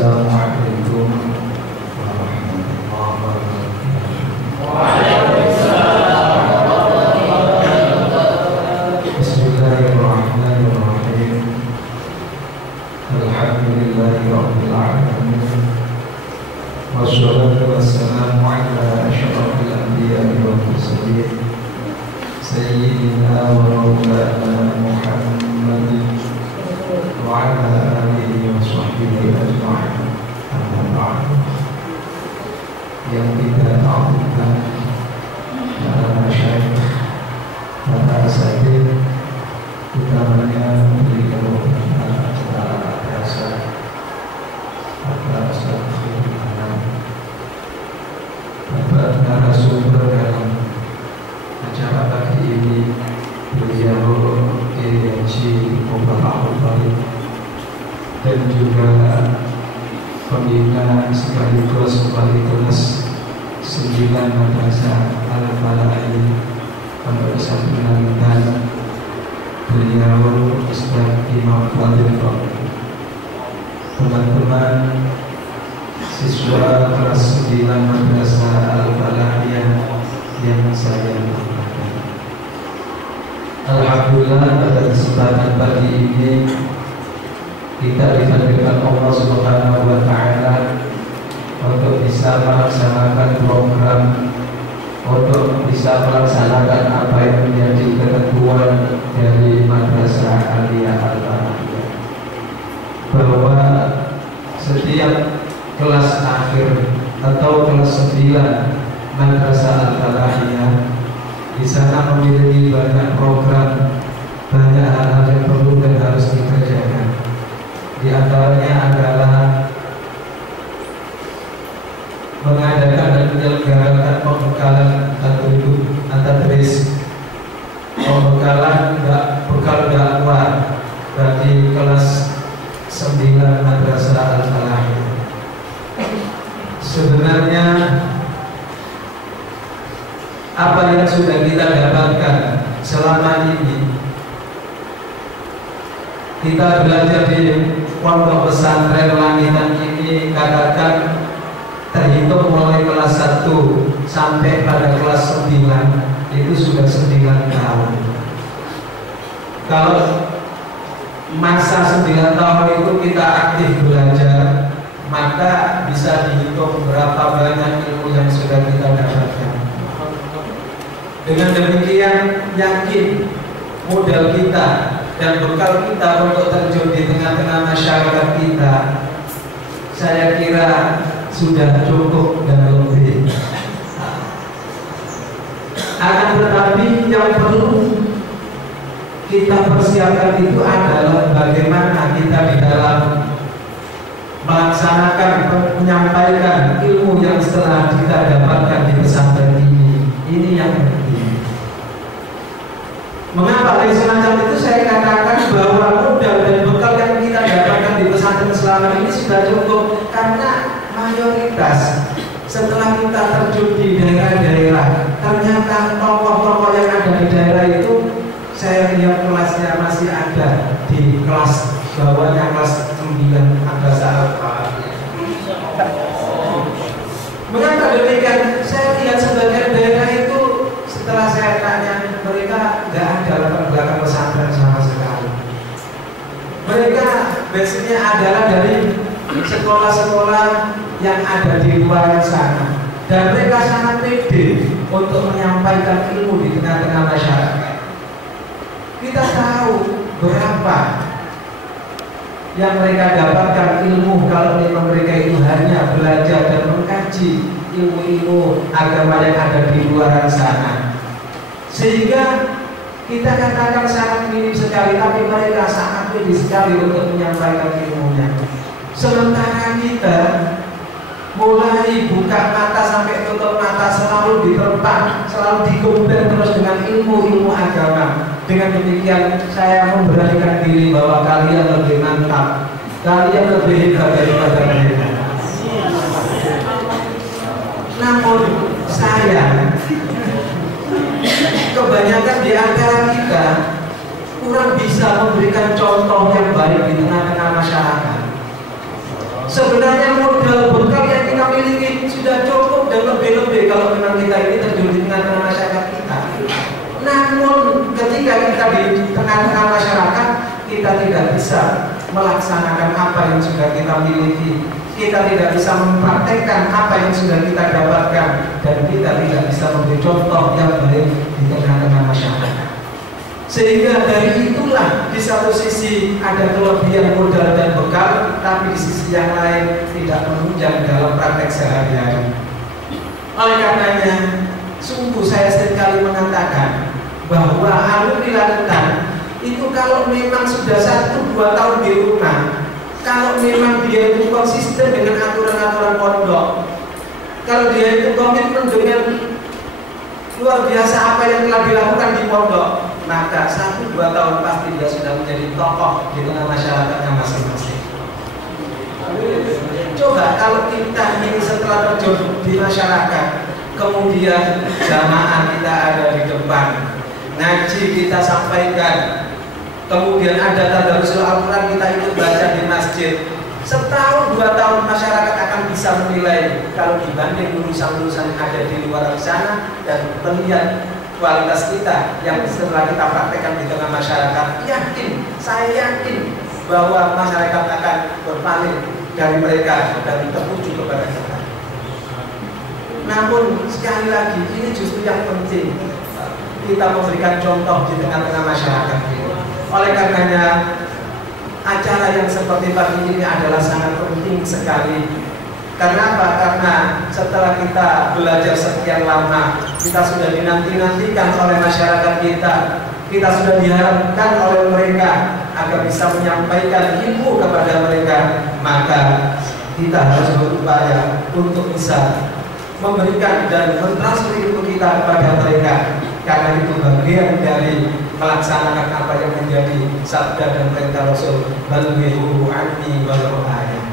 Assalamualaikum warahmatullahi wabarakatuh. Bismillahirrahmanirrahim. Alhamdulillahirabbil alamin. Wassalatu wassalamu ala asyrafil anbiya'i wal mursalin sayyidina wa maulana Muhammadin wa ala alihi wa sahbihi ajma'in. Amma ba'du. Yang kita tahukan para masyayikh, para asatidz, utamanya beliau acara biasa atas Bapak narasumber dalam acara pagi ini, beliau Haji Mubarak Al-Balik dan juga pembina sekaligus wali kelas 9 Madrasah Al-Bala'i Pondok Pesantren dan beliau Ustaz Imam Fadil. Teman-teman siswa kelas 9 Madrasah Al-Bala'iyah yang saya hormati, alhamdulillah pada kesempatan pagi ini kita ditakdirkan Allah Subhanahu wa taala untuk bisa melaksanakan program, untuk bisa melaksanakan apa yang menjadi ketentuan dari Madrasah Aliyah Al-Bala'iyah, bahwa setiap kelas akhir atau kelas 9 Madrasah Al-Bala'iyah di sana memiliki banyak program, banyak hal-hal yang perlu dan harus dikerjakan. Di antaranya adalah mengadakan dan menyelenggarakan pembekalan tadris, pembekalan bekal dakwah bagi kelas 9 Madrasah Al-Bala'iyah. Sebenarnya apa yang sudah kita dapatkan selama ini, kita belajar di Pondok Pesantren Langitan ini, katakan terhitung mulai kelas 1 sampai pada kelas 9 itu sudah 9 tahun. Kalau masa 9 tahun itu kita aktif belajar, maka bisa dihitung berapa banyak ilmu yang sudah kita dapatkan. Dengan demikian, yakin modal kita dan bekal kita untuk terjun di tengah-tengah masyarakat kita, saya kira sudah cukup dan lebih. Akan tetapi yang perlu kita persiapkan itu adalah bagaimana kita di dalam melaksanakan, menyampaikan ilmu yang setelah kita dapatkan di pesantren ini. Ini yang penting. Mengapa dari semacam itu saya katakan bahwa modal dan bekal yang kita dapatkan di pesantren selama ini sudah cukup, karena mayoritas setelah kita terjun di daerah-daerah, ternyata tokoh-tokoh yang ada di daerah itu saya lihat kelasnya masih ada di kelas bawahnya, kelas 9 Madrasah Al-Bala'iyah. Mengapa demikian? Saya lihat sebagian daerah itu setelah saya tanya, mereka tidak ada latar belakang pesantren sama sekali. Mereka biasanya adalah dari sekolah-sekolah yang ada di luar sana, dan mereka sangat pede untuk menyampaikan ilmu di tengah-tengah masyarakat. Kita tahu berapa yang mereka dapatkan ilmu kalau memang mereka itu hanya belajar dan mengkaji ilmu-ilmu agama yang ada di luar sana. Sehingga kita katakan sangat minim sekali, tapi mereka sangat pede sekali untuk menyampaikan ilmunya. Sementara kita mulai buka mata sampai tutup mata selalu diterpa, selalu dikompar terus dengan ilmu-ilmu agama. Dengan demikian saya memberanikan diri bahwa kalian lebih mantap, kalian lebih hebat daripada mereka. Namun saya, kebanyakan di antara kita kurang bisa memberikan contoh yang baik di tengah-tengah masyarakat. Sebenarnya modal bekal yang kita miliki sudah cukup dan lebih-lebih kalau memang kita ini terjun di tengah-tengah masyarakat kita. Namun ketika kita di tengah-tengah masyarakat, kita tidak bisa melaksanakan apa yang sudah kita miliki. Kita tidak bisa mempraktekkan apa yang sudah kita dapatkan, dan kita tidak bisa memberi contoh yang baik di tengah-tengah masyarakat. Sehingga dari itulah di satu sisi ada kelebihan modal dan bekal, tapi di sisi yang lain tidak menunjang dalam praktek sehari-hari. Oleh karenanya, sungguh saya seringkali mengatakan bahwa alumni lanjutan itu kalau memang sudah 1-2 tahun di rumah, kalau memang dia itu konsisten dengan aturan-aturan pondok, kalau dia itu komitmen dengan luar biasa apa yang telah dilakukan di pondok, maka 1-2 tahun pasti dia sudah menjadi tokoh di tengah masyarakatnya masing-masing. Coba kalau kita ini setelah terjun di masyarakat, kemudian jamaah kita ada di depan, ngaji kita sampaikan, kemudian ada tadarrusul Al-Quran kita ikut baca di masjid. Setahun 2 tahun masyarakat akan bisa menilai kalau dibanding lulusan-lulusan yang ada di luar sana dan melihat kualitas kita yang setelah kita praktekkan di tengah masyarakat. Saya yakin bahwa masyarakat akan berpaling dari mereka dan tertuju kepada kita. Namun sekali lagi ini justru yang penting, kita memberikan contoh di tengah-tengah masyarakat. Oleh karenanya acara yang seperti pagi ini adalah sangat penting sekali. Karena apa? Karena setelah kita belajar sekian lama, kita sudah dinanti-nantikan oleh masyarakat kita. Kita sudah diharapkan oleh mereka agar bisa menyampaikan ilmu kepada mereka. Maka kita harus berupaya untuk bisa memberikan dan mentransfer ilmu kita kepada mereka. Karena itu bagian dari melaksanakan apa yang menjadi sabda dan perintah Rasul, balighu anni walau ayah.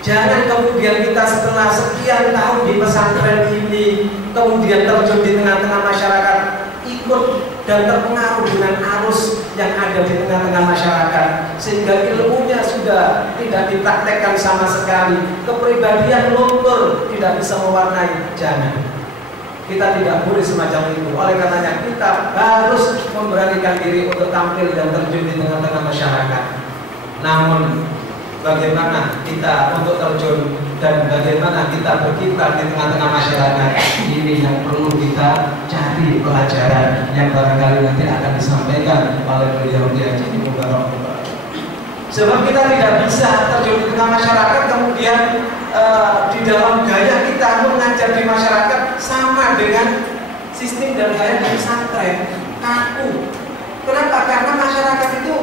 Jangan kemudian kita setelah sekian tahun di pesantren ini kemudian terjun di tengah-tengah masyarakat, ikut dan terpengaruh dengan arus yang ada di tengah-tengah masyarakat, sehingga ilmunya sudah tidak dipraktekkan sama sekali, kepribadian luntur, tidak bisa mewarnai. Jangan. Kita tidak boleh semacam itu. Oleh karenanya kita harus memberanikan diri untuk tampil dan terjun di tengah-tengah masyarakat. Namun bagaimana kita untuk terjun dan bagaimana kita berkiprah di tengah-tengah masyarakat, ini yang perlu kita cari pelajaran yang barangkali nanti akan disampaikan oleh beliau di Haji Mubarak. Sebab kita tidak bisa terjun di tengah masyarakat kemudian di dalam gaya kita mengajar di masyarakat sama dengan sistem dan gaya di pesantren, kaku. Kenapa? Karena masyarakat itu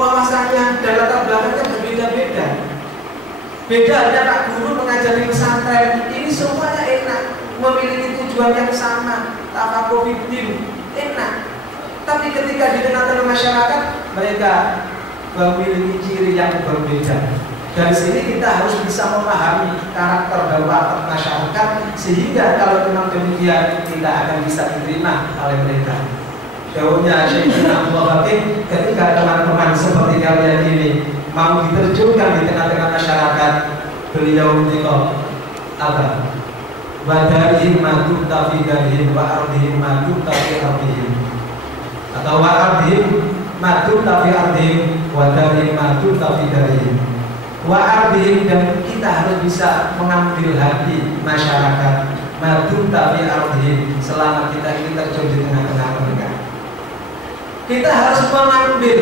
wawasannya dan latar belakangnya berbeda-beda. Bedanya Pak Guru mengajar di pesantren, ini semuanya enak, memiliki tujuan yang sama, tafaqquh fiddin, enak. Tapi ketika di tengah-tengah masyarakat, mereka memiliki ciri yang berbeda. Dari sini kita harus bisa memahami karakter dan watak masyarakat, sehingga kalau memang demikian kita akan bisa diterima oleh mereka. Jauhnya Syekh Abdul Hakim, ketika teman-teman seperti kalian ini mau diterjunkan di tengah-tengah masyarakat, beliau menjawab apa? Wadarihim madu tafi darihim wa ardihim madu tafi ardihim, atau wa ardihim madu tafi ardihim wa darihim madu tafi darihim. Wa ardihim, dan kita harus bisa mengambil hati masyarakat, madu tafi ardihim, selama kita ini terjun di tengah-tengah mereka. Kita harus mengambil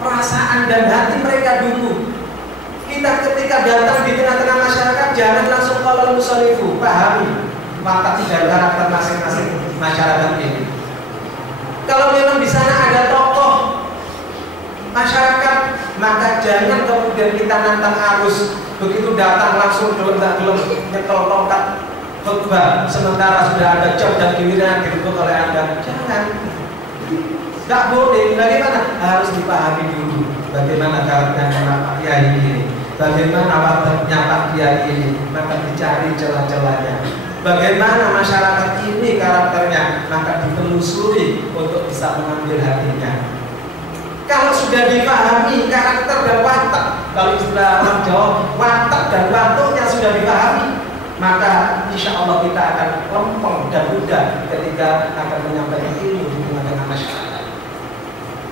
perasaan dan hati mereka dulu. Kita ketika datang di tengah-tengah masyarakat, jangan langsung kalau musolifu, pahami watak dan karakter masing-masing masyarakat ini. Kalau memang di sana ada tokoh masyarakat, maka jangan kemudian kita nantang arus, begitu datang langsung gelem-gelem nyekel tongkat khutbah, sementara sudah ada job dan giliran direbut oleh Anda. Jangan. Tidak boleh. Bagaimana? Harus dipahami dulu bagaimana karakternya Pak Kiai ini, bagaimana wataknya Pak Kiai ini, maka dicari celah-celahnya. Bagaimana masyarakat ini karakternya, maka ditelusuri untuk bisa mengambil hatinya. Kalau sudah dipahami karakter dan watak, kalau istilah insya Allah kita akan lempeng dan mudah ketika akan menyampaikan ilmu di tengah-tengah masyarakat.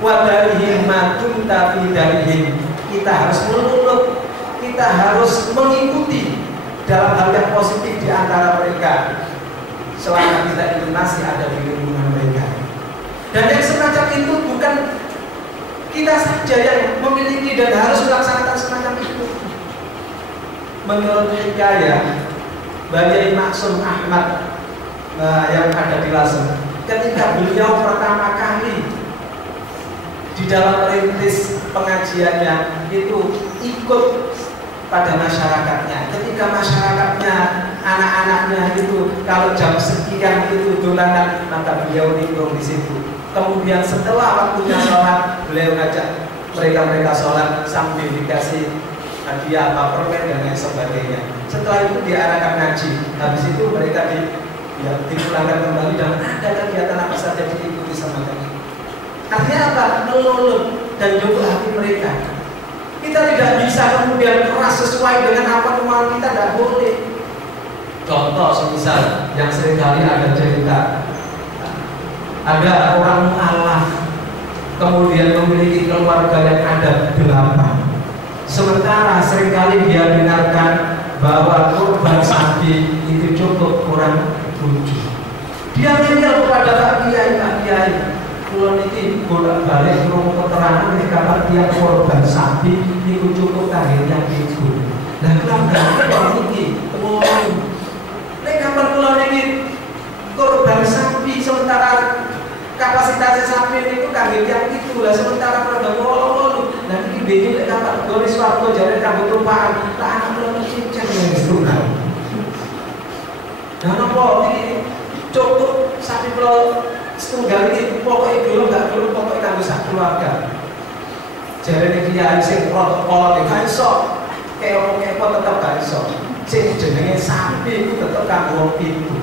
Wadarihim matunta fi darihim, kita harus menurut, kita harus mengikuti dalam hal yang positif di antara mereka selama kita itu masih ada di lingkungan mereka. Dan yang semacam itu bukan kita saja yang memiliki dan harus melaksanakan semacam itu. Menurut hikayah Bayi Maksum Ahmad yang ada di Lasem, ketika beliau pertama kali di dalam perintis pengajiannya itu ikut pada masyarakatnya, ketika masyarakatnya, anak-anaknya itu kalau jam sekian itu dolanan, maka beliau nimbrung di situ. Kemudian setelah waktunya sholat, beliau ngajak mereka sholat sambil dikasih hadiah apa permen dan lain sebagainya. Setelah itu diarahkan ngaji. Habis itu mereka dipulangkan kembali dan ada kegiatan apa saja diikuti sama kami. Artinya apa? Meluluh dan juga hati mereka. Kita tidak bisa kemudian keras sesuai dengan apa kemauan kita, tidak boleh. Contoh semisal yang seringkali ada cerita, ada orang mu'alaf kemudian memiliki keluarga yang ada 8. Sementara seringkali dia dengarkan bahwa kurban sapi itu cukup kurang 7. Dia ngeyel kepada Pak Kiai, kulon ini bolak-balik kurung keterangan ketika dia korban sapi itu cukup akhirnya itu. Nah keluarga ini kemudian kapan kulon ini korban sapi sementara kapasitasnya sapi itu kaget yang itu lah, sementara pada ngolong nah ini begini kapan goris waktu jadi kamu tumpaan tak anak kulon cincin yang itu nah nopo ini cukup sapi kulon setunggal ini pokoknya dulu nggak dulu pokoknya kanggo sak keluarga. Jadi ini kiai sing protokol gak iso, kepo tetep gak iso. Sing jenenge sapi itu tetep kanggo pintu.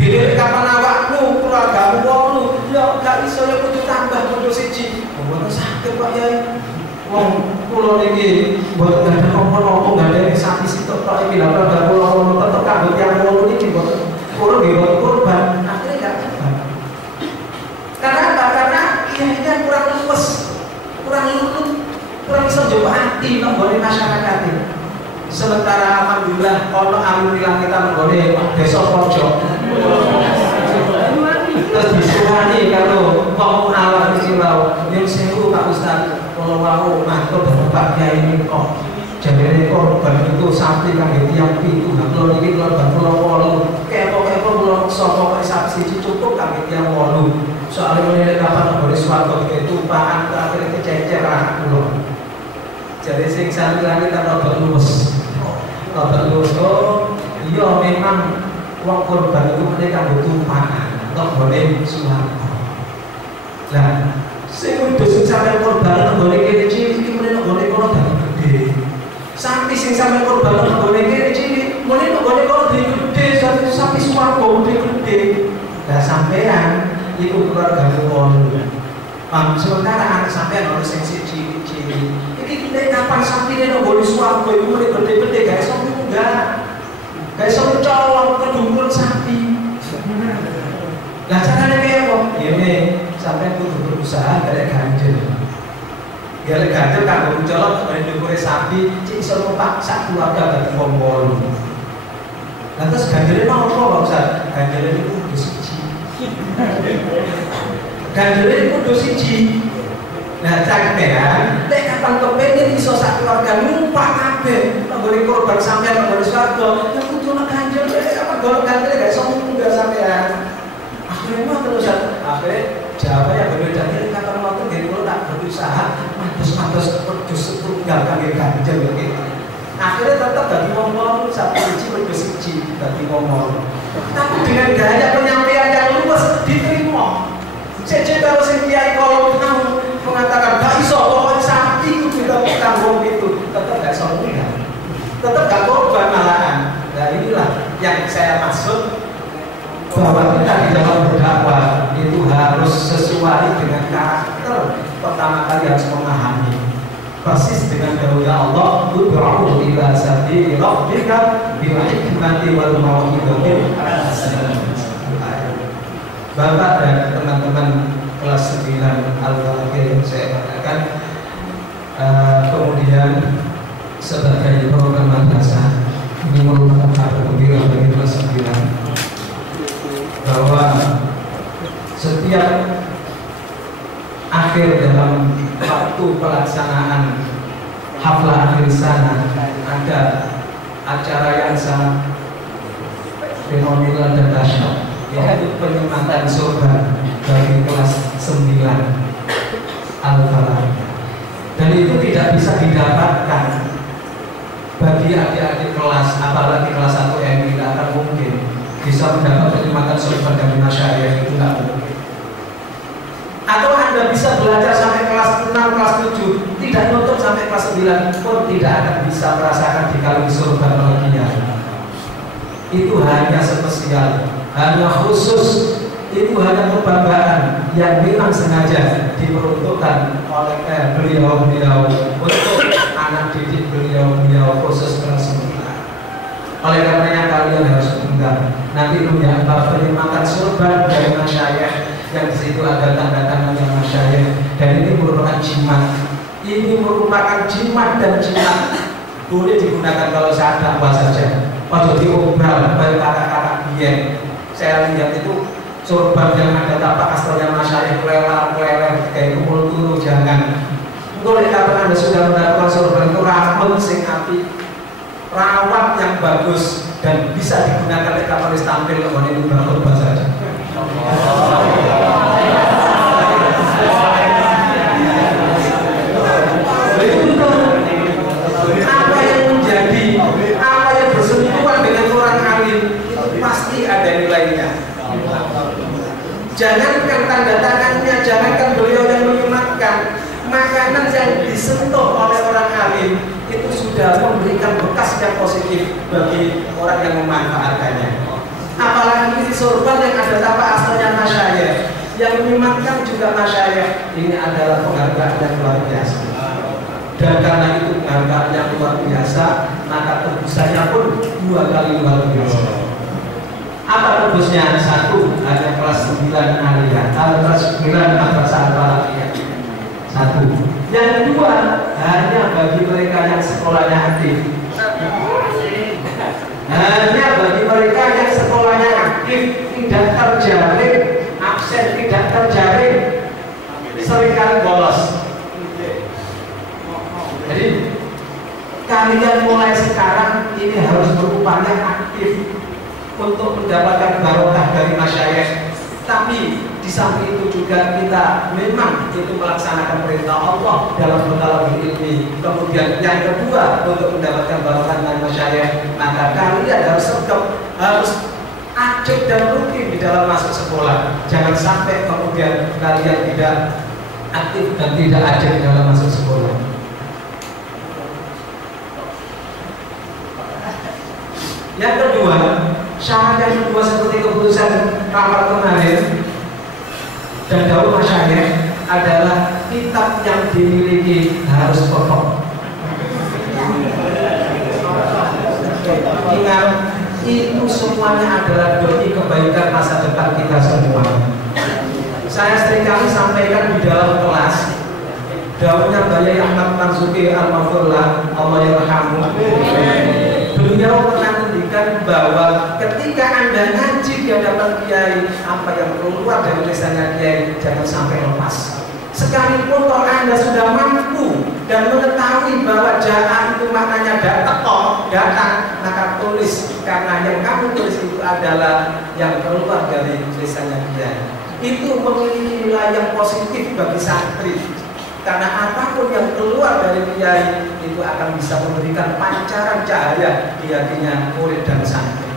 Dilihat kapan awakmu, keluargamu, wongmu, ya gak iso ya kudu tambah kudu siji. Mboten saged Pak Yai. Wong kula niki mboten gadah apa-apa, gak ada sapi sitok tok iki lha keluarga kula tetep kanggo tiyang wolu niki mboten kurang nggih korban. Akhirnya gak tepat. Karena apa? Karena kiainya kurang luwes, kurang lutut, kurang bisa jawab hati menggone masyarakat ini. Sementara alhamdulillah kita menggone desa pojok. Terus disuwani kalau wong awak iki wae yen sewu Pak Ustaz, kula wau matur Pak Kiai ini kok jane korban itu sapi kangge tiyang pitu. Nah kula niki korban kula 8. Kepo-kepo kula sapa kok saksi cukup kangge tiyang 8. Soalnya menilai kapan boleh suatu itu tumpahan terakhir kececer anak pulau. Jadi sing satu lagi kita robot lulus. Oh iya memang uang korban itu mereka butuh tumpahan untuk boleh suatu. Nah, sing udah sing sampai korban boleh kiri cilik, mulai boleh kalau dari gede. Sampai sing sampai korban boleh kiri cilik, mulai boleh kalau dari gede. Sampai suatu gede. Nah sampean itu keluarga wolu. Sementara anak sampean harus yang cilik-cilik. Iki kapan sampine nang nggon swarga iku mulai gede-gede gak iso munggah. Gak iso colong kedungkul sapi. Lah carane piye kok? Ngene, sampean kudu berusaha garek ganjel. Garek ganjel kanggo colong ben ndukure sapi, cik iso numpak sak keluarga dadi wong wolu. Lah terus ganjele nopo Pak Ustaz? Ganjele niku kudu siji. Ganjele kudu siji. Nah, sampean nek kapan kepengin iso sak keluarga numpak kabeh, nggone korban sampean nggone swarga, ya kudu ana ganjel. Apa golek ganjel gak iso munggah sampean. Akhirnya terus akhirnya jawab yang berbeda dari kapan waktu dari kula tak berusaha matus-matus wedhus setunggal kangge ganjel gitu. Akhirnya tetap dari wong-wong satu siji wedhus siji dadi wong-wong. Tapi dengan gaya penyampaian yang luas diterima. Cek kalau sing kiai kalau kamu mengatakan gak iso pokoknya sapi itu kita tanggung itu tetap gak iso munggah, tetap gak korban malahan. Nah inilah yang saya maksud bahwa kita di dalam berdakwah itu harus sesuai dengan karakter. Pertama kali harus memahami persis dengan dawuh Allah, ud'u ila sabili rabbika bil hikmati wal mau'izatil hasanah. Bapak dan teman-teman kelas 9 Al-Falaq yang saya katakan, kemudian sebagai program madrasah ini merupakan kabar gembira bagi kelas 9 bahwa setiap akhir dalam waktu pelaksanaan haflah akhir sana ada acara yang sangat fenomenal dan dahsyat, yaitu penyematan surga bagi kelas 9 Al-Falaq. Dan itu tidak bisa didapatkan bagi adik-adik kelas, apalagi kelas 1 yang tidak akan mungkin bisa mendapat penyematan surga dari masyarakat, itu tidak mungkin. Atau Anda bisa belajar sampai kelas 6, kelas 7, tidak nutup sampai kelas 9 pun tidak akan bisa merasakan dikalungi surga bahagia. Itu hanya spesial, hanya khusus, itu hanya kebanggaan yang memang sengaja diperuntukkan oleh beliau-beliau untuk anak didik beliau-beliau khusus kelas 9. Oleh karenanya kalian harus undang. Nanti menyambut penyematan surga dari masyarakat yang di situ ada tanda-tanda yang masyarakat, dan ini merupakan jimat. Ini merupakan jimat dan jimat boleh digunakan kalau saat dakwah saja. Pada diobral baik kakak-kakak biyen. Saya lihat itu sorban yang ada tapak asalnya masyarakat klelar-kleler kayak kumpul turu, jangan. Boleh kapan Anda sudah mendapatkan sorban itu rambut sing api, rawat yang bagus dan bisa digunakan oleh kapan tampil ke ini khutbah saja. Apa yang menjadi, apa yang bersentuhan dengan orang alim itu pasti ada nilainya. Jangankan tanda tangannya, jangankan beliau yang menyematkan, makanan yang disentuh oleh orang alim itu sudah memberikan bekas yang positif bagi orang yang memanfaatkannya. Apalagi di sorban yang ada tapak asalnya masyayikh, yang menyematkan juga masyayikh, ini adalah penghargaan yang luar biasa. Dan karena itu penghargaan yang luar biasa, maka tebusannya pun 2 kali luar biasa. Apa tebusnya? 1, hanya kelas 9 aliyah, kelas 9 madrasah Al-Falaq. 1. Yang kedua, hanya bagi mereka yang sekolahnya aktif. Hanya bagi mereka yang sekolahnya aktif, tidak terjaring absen, tidak terjaring seringkali bolos. Jadi kalian mulai sekarang ini harus berupaya aktif untuk mendapatkan barokah dari masyarakat. Tapi di samping itu juga kita memang itu melaksanakan perintah Allah dalam bertalabul ilmi. Kemudian yang kedua, untuk mendapatkan barokah dari masyarakat, maka kalian harus tetap harus aktif dan rutin di dalam masuk sekolah. Jangan sampai kemudian kalian tidak aktif dan tidak aktif di dalam masuk sekolah. Yang kedua, syarat yang kedua seperti keputusan rapat kemarin dan dawuh masyayikh adalah kitab yang dimiliki harus pokok. Ingat, itu semuanya adalah demi kebaikan masa depan kita semua. Saya seringkali sampaikan di dalam kelas dawuhnya Bayi Ahmad Marzuki Al-Mafurlah, Allah yarhamu. Beliau pernah mendikan bahwa ketika Anda ngaji di hadapan kiai, apa yang keluar dari lisannya kiai jangan sampai lepas. Sekalipun kalau Anda sudah mampu dan mengetahui bahwa jaa itu maknanya datang, maka tulis, karena yang kamu tulis itu adalah yang keluar dari lisannya kiai. Itu memiliki nilai yang positif bagi santri. Karena apapun yang keluar dari kiai itu akan bisa memberikan pancaran cahaya di hatinya murid dan santri.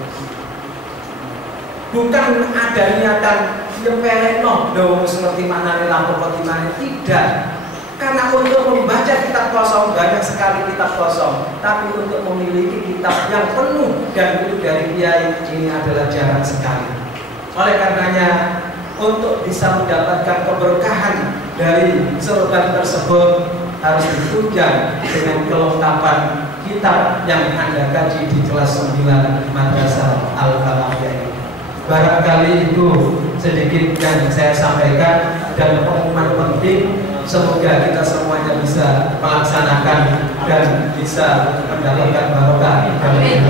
Bukan ada niatan nyepelekno dong seperti mana lampu bagaimana, tidak. Karena untuk membaca kitab kosong banyak sekali kitab kosong, tapi untuk memiliki kitab yang penuh dan itu dari kiai ini adalah jarang sekali. Oleh karenanya, untuk bisa mendapatkan keberkahan dari sorban tersebut, harus ditunjang dengan kelengkapan kitab yang Anda kaji di kelas 9 Madrasah Al-Falafiyah ini. Barangkali itu sedikit yang saya sampaikan, dan pengumuman penting, semoga kita semuanya bisa melaksanakan dan bisa mendapatkan barokah. Amin.